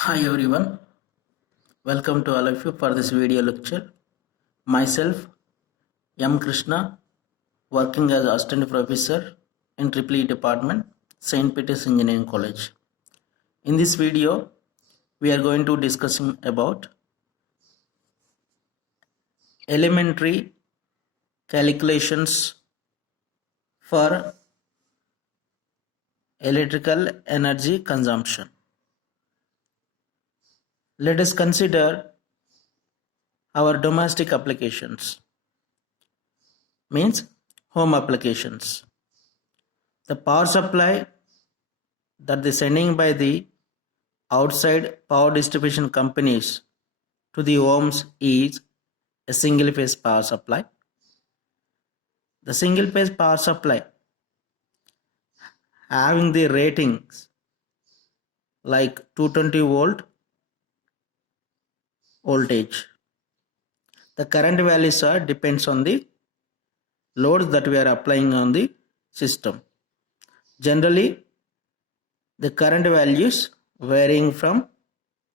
Hi everyone, welcome to all of you for this video lecture. Myself, M. Krishna, working as Assistant Professor in EEE Department, St. Peter's Engineering College. In this video, we are going to discussing about elementary calculations for electrical energy consumption. Let us consider our domestic applications, means home applications. The power supply that is sending by the outside power distribution companies to the homes is a single phase power supply. The single phase power supply having the ratings like 220 volt voltage. The current values are depends on the loads that we are applying on the system. Generally, the current values varying from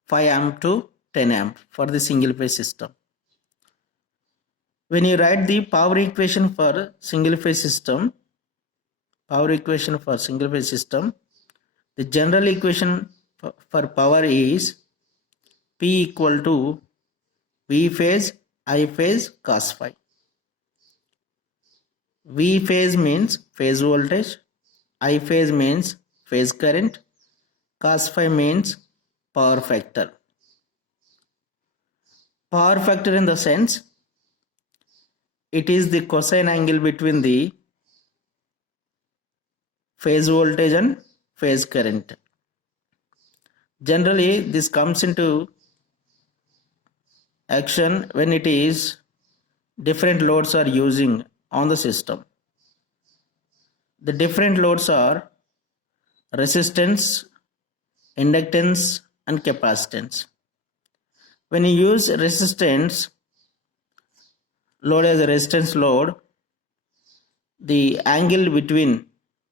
5 amp to 10 amp for the single phase system. When you write the power equation for single phase system, the general equation for power is P equal to V phase I phase cos phi. V phase means phase voltage, I phase means phase current, cos phi means power factor. Power factor in the sense it is the cosine angle between the phase voltage and phase current. Generally, this comes into action when it is different loads are using on the system. The different loads are resistance, inductance and capacitance. When you use resistance load as a resistance load, the angle between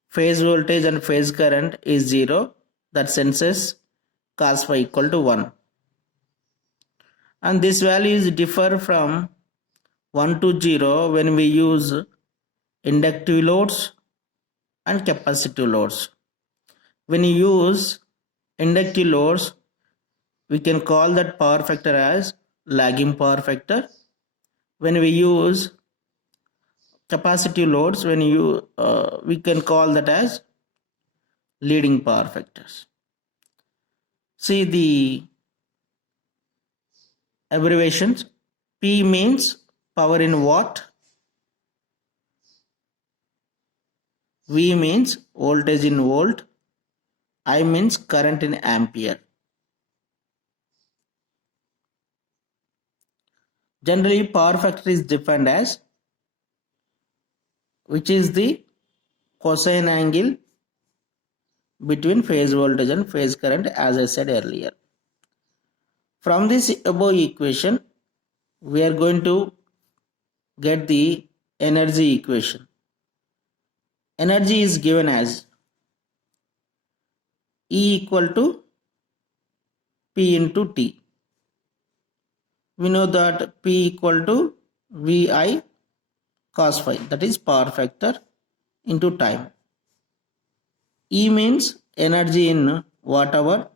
phase voltage and phase current is 0, that senses cos phi equal to 1. And this values differ from 1 to 0 when we use inductive loads and capacitive loads. When you use inductive loads, we can call that power factor as lagging power factor. When we use capacitive loads, we can call that as leading power factors. See the abbreviations. P means power in watt, V means voltage in volt, I means current in ampere. Generally, power factor is defined as which is the cosine angle between phase voltage and phase current, as I said earlier. From this above equation, we are going to get the energy equation. Energy is given as E equal to P into T. We know that P equal to VI cos phi, that is power factor, into time. E means energy in watt hour,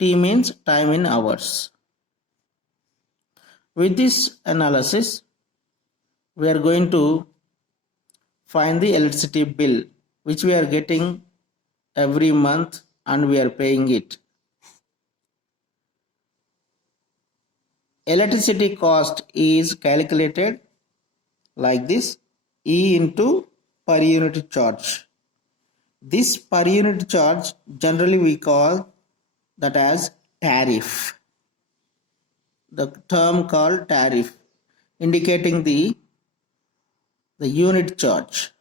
T means time in hours. With this analysis, we are going to find the electricity bill which we are getting every month and we are paying it. Electricity cost is calculated like this: E into per unit charge. This per unit charge generally we call that as tariff. The term called tariff, indicating the unit charge.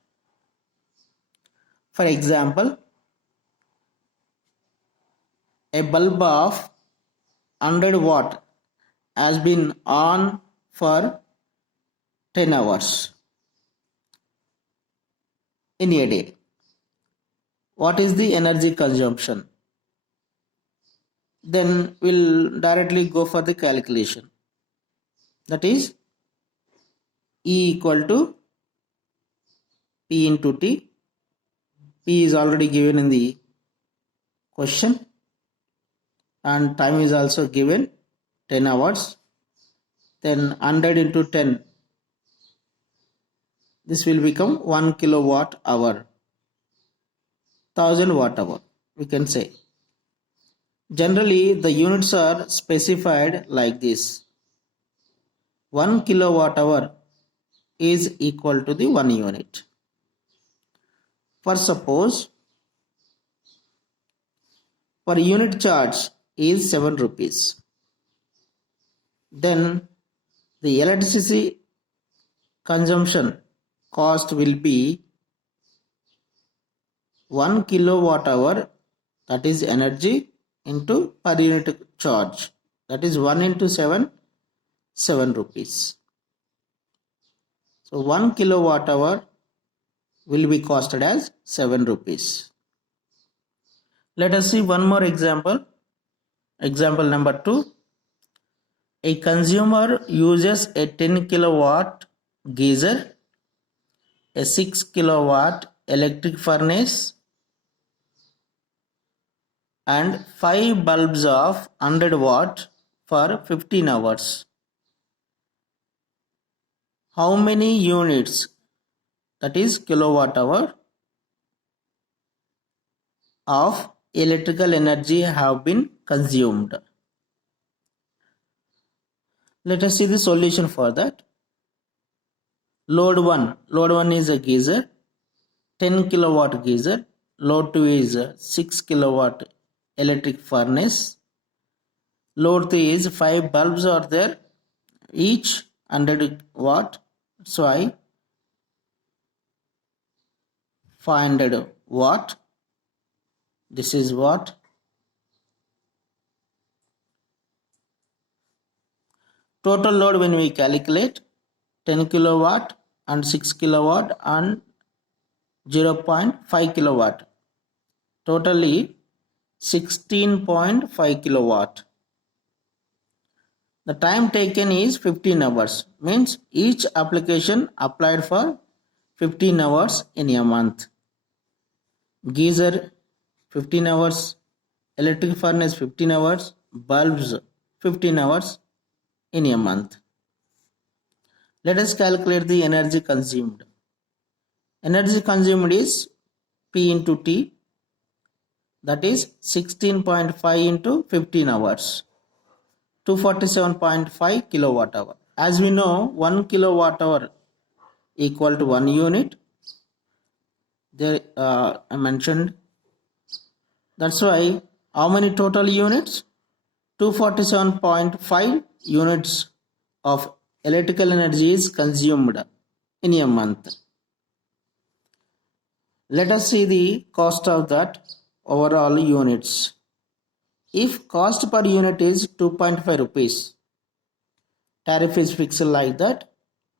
For example, a bulb of 100 watt has been on for 10 hours in a day. What is the energy consumption? then we'll directly go for the calculation. That is E equal to P into T. P is already given in the question and time is also given 10 hours. Then 100 into 10, this will become 1 kilowatt hour, 1000 watt hour we can say. Generally the units are specified like this. 1 kilowatt hour is equal to the 1 unit. For suppose per unit charge is 7 rupees. Then the electricity consumption cost will be 1 kilowatt hour, that is energy, into per unit charge, that is 1 into 7, 7 rupees. So 1 kilowatt hour will be costed as 7 rupees. Let us see one more example. Example number 2. A consumer uses a 10 kilowatt geyser, a 6 kilowatt electric furnace, and 5 bulbs of 100 watt for 15 hours. How many units, that is kilowatt hour, of electrical energy have been consumed? Let us see the solution for that. Load 1 is a geyser, 10 kilowatt geyser. Load 2 is a 6 kilowatt electric furnace. Load 3 is 5 bulbs are there, each 100 watt. So I 500 watt. This is watt. Total load when we calculate 10 kilowatt and 6 kilowatt and 0.5 kilowatt. Totally 16.5 kilowatt. The time taken is 15 hours. Means each application applied for 15 hours in a month. Geyser 15 hours, electric furnace 15 hours, bulbs 15 hours in a month. Let us calculate the energy consumed. Energy consumed is P into T, that is 16.5 into 15 hours, 247.5 kilowatt hour. As we know, 1 kilowatt hour equal to 1 unit. There I mentioned. That's why how many total units? 247.5 units of electrical energy is consumed in a month. Let us see the cost of that overall units. If cost per unit is 2.5 rupees, tariff is fixed like that.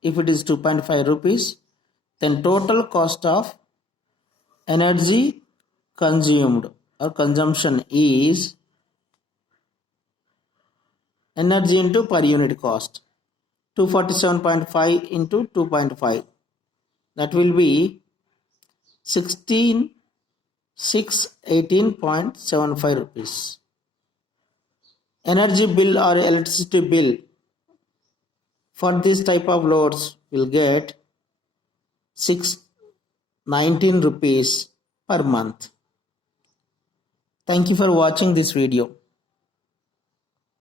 If it is 2.5 rupees, then total cost of energy consumed or consumption is energy into per unit cost. 247.5 into 2.5, that will be 18.75 rupees. Energy bill or electricity bill for this type of loads will get 619 rupees per month. Thank you for watching this video.